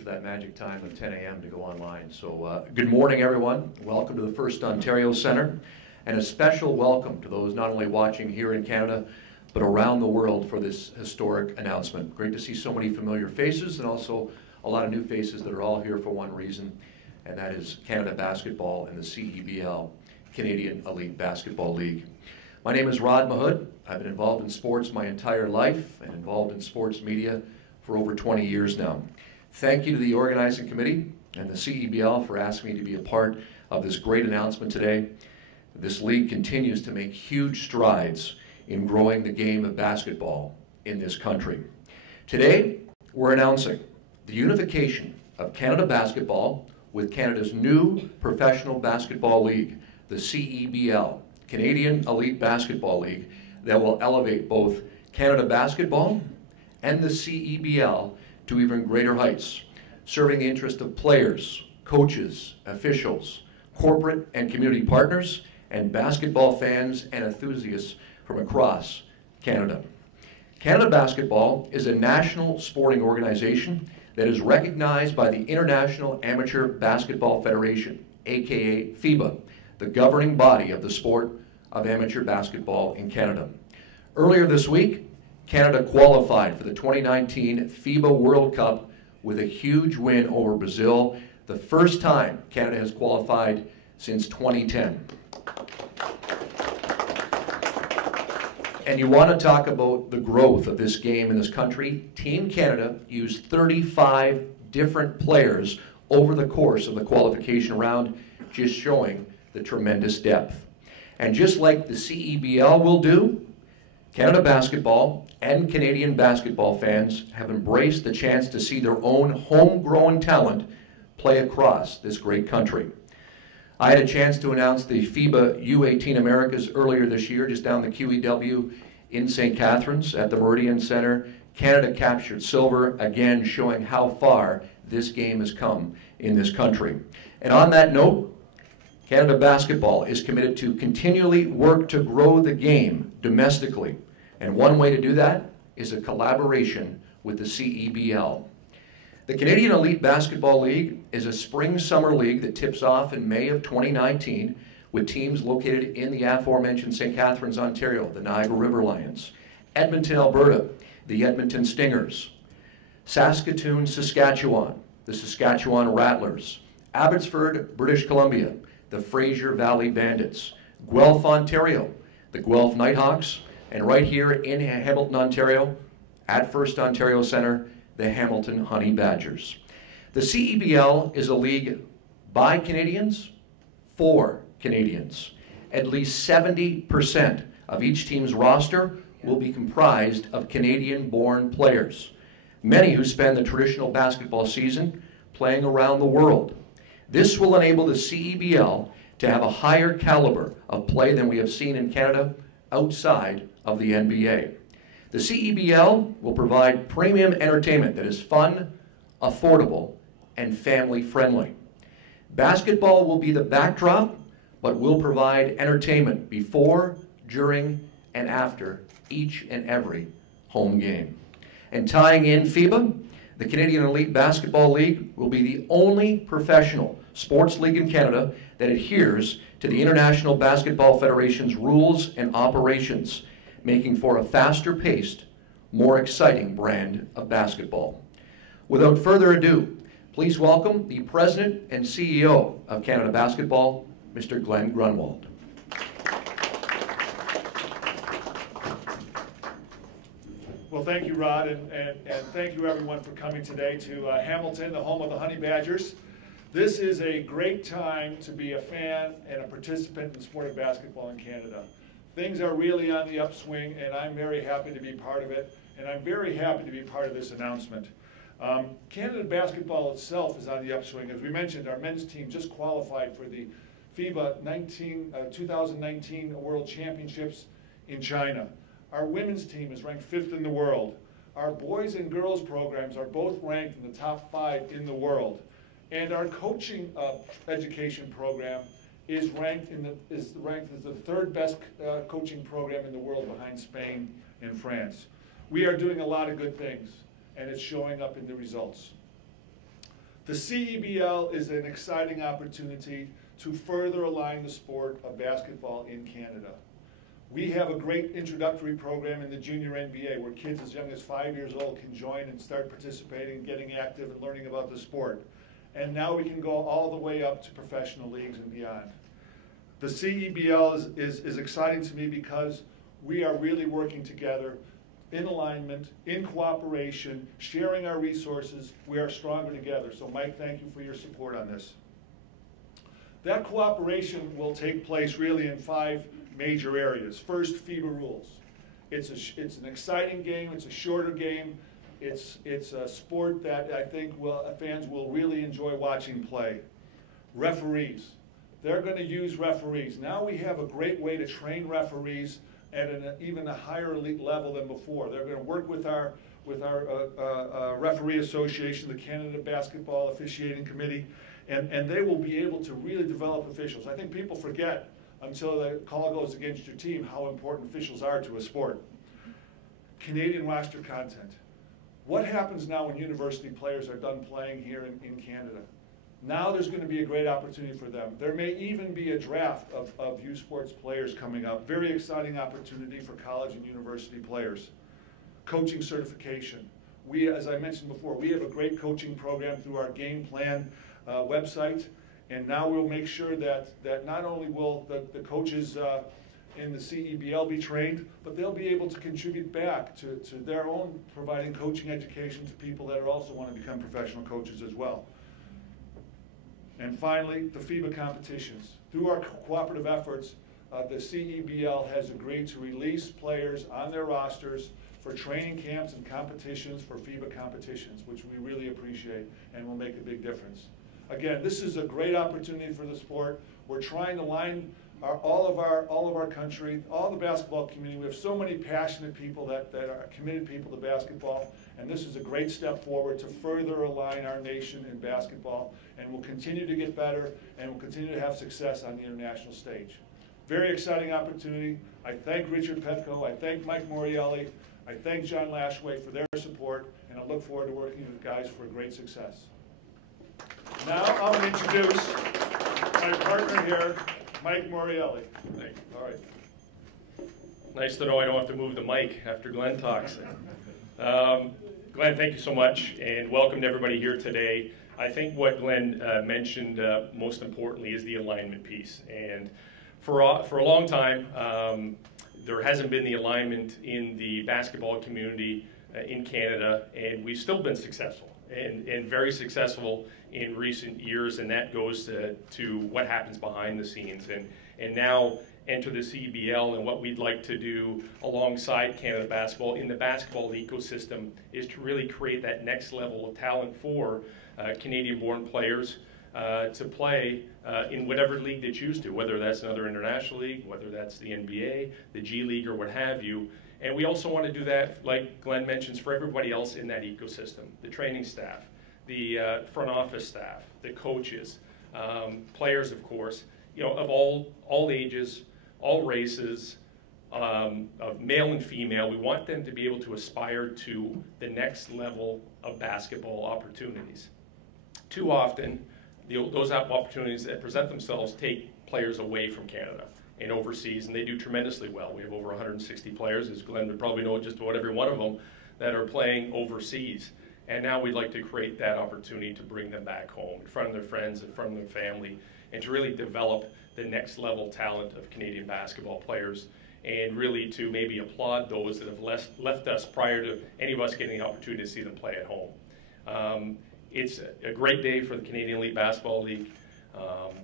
for that magic time of 10 a.m. to go online. So good morning, everyone. Welcome to the First Ontario Centre, and a special welcome to those not only watching here in Canada, but around the world for this historic announcement. Great to see so many familiar faces and also a lot of new faces that are all here for one reason, and that is Canada Basketball and the CEBL, Canadian Elite Basketball League. My name is Rod Mahood. I've been involved in sports my entire life and involved in sports media for over 20 years now. Thank you to the organizing committee and the CEBL for asking me to be a part of this great announcement today. This league continues to make huge strides in growing the game of basketball in this country. Today, we're announcing the unification of Canada Basketball with Canada's new professional basketball league, the CEBL, Canadian Elite Basketball League, that will elevate both Canada Basketball and the CEBL to even greater heights, serving the interest of players, coaches, officials, corporate and community partners, and basketball fans and enthusiasts from across Canada. Canada Basketball is a national sporting organization that is recognized by the International Amateur Basketball Federation, aka FIBA, the governing body of the sport of amateur basketball in Canada. Earlier this week, Canada qualified for the 2019 FIBA World Cup with a huge win over Brazil, the first time Canada has qualified since 2010. And you want to talk about the growth of this game in this country? Team Canada used 35 different players over the course of the qualification round, just showing the tremendous depth. And just like the CEBL will do, Canada Basketball and Canadian basketball fans have embraced the chance to see their own homegrown talent play across this great country. I had a chance to announce the FIBA U18 Americas earlier this year, just down the QEW in St. Catharines at the Meridian Centre. Canada captured silver, again showing how far this game has come in this country. And on that note, Canada Basketball is committed to continually work to grow the game domestically. And one way to do that is a collaboration with the CEBL. The Canadian Elite Basketball League is a spring-summer league that tips off in May of 2019 with teams located in the aforementioned St. Catharines, Ontario, the Niagara River Lions, Edmonton, Alberta, the Edmonton Stingers, Saskatoon, Saskatchewan, the Saskatchewan Rattlers, Abbotsford, British Columbia, the Fraser Valley Bandits, Guelph, Ontario, the Guelph Nighthawks, and right here in Hamilton, Ontario, at First Ontario Centre, the Hamilton Honey Badgers. The CEBL is a league by Canadians, for Canadians. At least 70% of each team's roster will be comprised of Canadian-born players, many who spend the traditional basketball season playing around the world. This will enable the CEBL to have a higher caliber of play than we have seen in Canada outside of the NBA. The CEBL will provide premium entertainment that is fun, affordable, and family-friendly. Basketball will be the backdrop, but will provide entertainment before, during, and after each and every home game. And tying in FIBA, the Canadian Elite Basketball League will be the only professional sports league in Canada that adheres to the International Basketball Federation's rules and operations, making for a faster-paced, more exciting brand of basketball. Without further ado, please welcome the President and CEO of Canada Basketball, Mr. Glenn Grunwald. Well, thank you, Rod, and thank you, everyone, for coming today to Hamilton, the home of the Honey Badgers. This is a great time to be a fan and a participant in the sport of basketball in Canada. Things are really on the upswing, and I'm very happy to be part of it, and I'm very happy to be part of this announcement. Canada basketball itself is on the upswing. As we mentioned, our men's team just qualified for the FIBA 2019 World Championships in China. Our women's team is ranked 5th in the world. Our boys and girls programs are both ranked in the top 5 in the world. And our coaching education program is ranked as the 3rd best coaching program in the world, behind Spain and France. We are doing a lot of good things, and it's showing up in the results. The CEBL is an exciting opportunity to further align the sport of basketball in Canada. We have a great introductory program in the junior NBA where kids as young as 5 years old can join and start participating, getting active, and learning about the sport. And now we can go all the way up to professional leagues and beyond. The CEBL is exciting to me because we are really working together in alignment, in cooperation, sharing our resources. We are stronger together. So Mike, thank you for your support on this. That cooperation will take place really in 5 major areas. First, FIBA rules. It's an exciting game. It's a shorter game. It's a sport that I think fans will really enjoy watching play. Referees. They're going to use referees. Now we have a great way to train referees at even a higher elite level than before. They're going to work with our referee association, the Canada Basketball Officiating Committee, and they will be able to really develop officials. I think people forget until the call goes against your team how important officials are to a sport. Canadian roster content. What happens now when university players are done playing here in Canada? Now there's going to be a great opportunity for them. There may even be a draft of U Sports players coming up. Very exciting opportunity for college and university players. Coaching certification. We, as I mentioned before, we have a great coaching program through our game plan website, and now we'll make sure that not only will the coaches in the CEBL be trained, but they'll be able to contribute back to their own providing coaching education to people that also want to become professional coaches as well. And finally, the FIBA competitions. Through our cooperative efforts, the CEBL has agreed to release players on their rosters for training camps and competitions for FIBA competitions, which we really appreciate and will make a big difference. Again, this is a great opportunity for the sport. We're trying to line all of our country, all the basketball community. We have so many passionate people that are committed people to basketball, and this is a great step forward to further align our nation in basketball, and we'll continue to get better, and we'll continue to have success on the international stage. Very exciting opportunity. I thank Richard Petco, I thank Mike Morielli, I thank John Lashway for their support, and I look forward to working with the guys for great success. Now I'm going to introduce my partner here, Mike Morielli. Thank you. All right. Nice to know I don't have to move the mic after Glenn talks. Glenn, thank you so much, and welcome to everybody here today. I think what Glenn mentioned most importantly is the alignment piece. And for a long time, there hasn't been the alignment in the basketball community in Canada, and we've still been successful and very successful in recent years, and that goes to what happens behind the scenes. And now enter the CEBL, and what we'd like to do alongside Canada Basketball in the basketball ecosystem is to really create that next level of talent for Canadian-born players to play in whatever league they choose to, whether that's another international league, whether that's the NBA, the G League, or what have you. And we also want to do that, like Glenn mentions, for everybody else in that ecosystem, the training staff, the front office staff, the coaches, players, of course, you know, of all ages, all races, of male and female. We want them to be able to aspire to the next level of basketball opportunities. Too often, those opportunities that present themselves take players away from Canada and overseas, and they do tremendously well. We have over 160 players, as Glenn would probably know just about every one of them, that are playing overseas. And now we'd like to create that opportunity to bring them back home in front of their friends, in front of their family, and to really develop the next level talent of Canadian basketball players, and really to maybe applaud those that have left us prior to any of us getting the opportunity to see them play at home. It's a great day for the Canadian Elite Basketball League.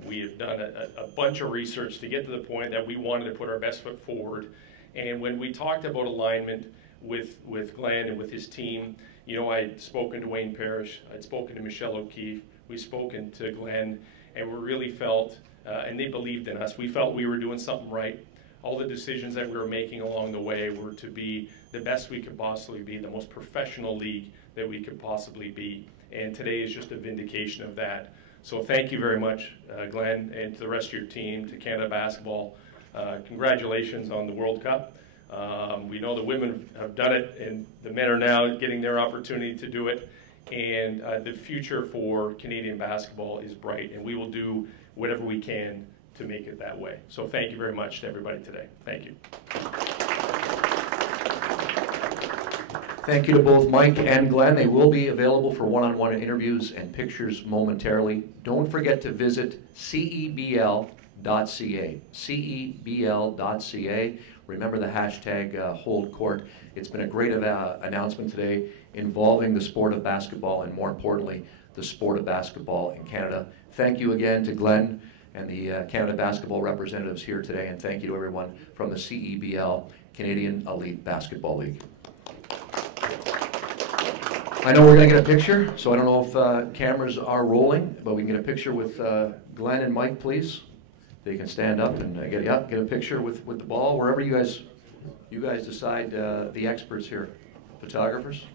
We have done a bunch of research to get to the point that we wanted to put our best foot forward. And when we talked about alignment with Glenn and with his team, you know, I'd spoken to Wayne Parrish, I'd spoken to Michelle O'Keefe, we've spoken to Glenn, and we really felt, and they believed in us, we felt we were doing something right. All the decisions that we were making along the way were to be the best we could possibly be, the most professional league that we could possibly be. And today is just a vindication of that. So thank you very much, Glenn, and to the rest of your team, to Canada Basketball. Congratulations on the World Cup. We know the women have done it, and the men are now getting their opportunity to do it. and the future for Canadian basketball is bright, and we will do whatever we can to make it that way. So thank you very much to everybody today. Thank you. Thank you to both Mike and Glenn. They will be available for one-on-one interviews and pictures momentarily. Don't forget to visit CEBL.ca. CEBL.ca. Remember the hashtag Hold Court. It's been a great announcement today involving the sport of basketball and, more importantly, the sport of basketball in Canada. Thank you again to Glenn and the Canada basketball representatives here today, and thank you to everyone from the CEBL, Canadian Elite Basketball League. I know we're going to get a picture, so I don't know if cameras are rolling, but we can get a picture with Glenn and Mike, please. They can stand up and get a picture with the ball, wherever you guys decide, the experts here. Photographers.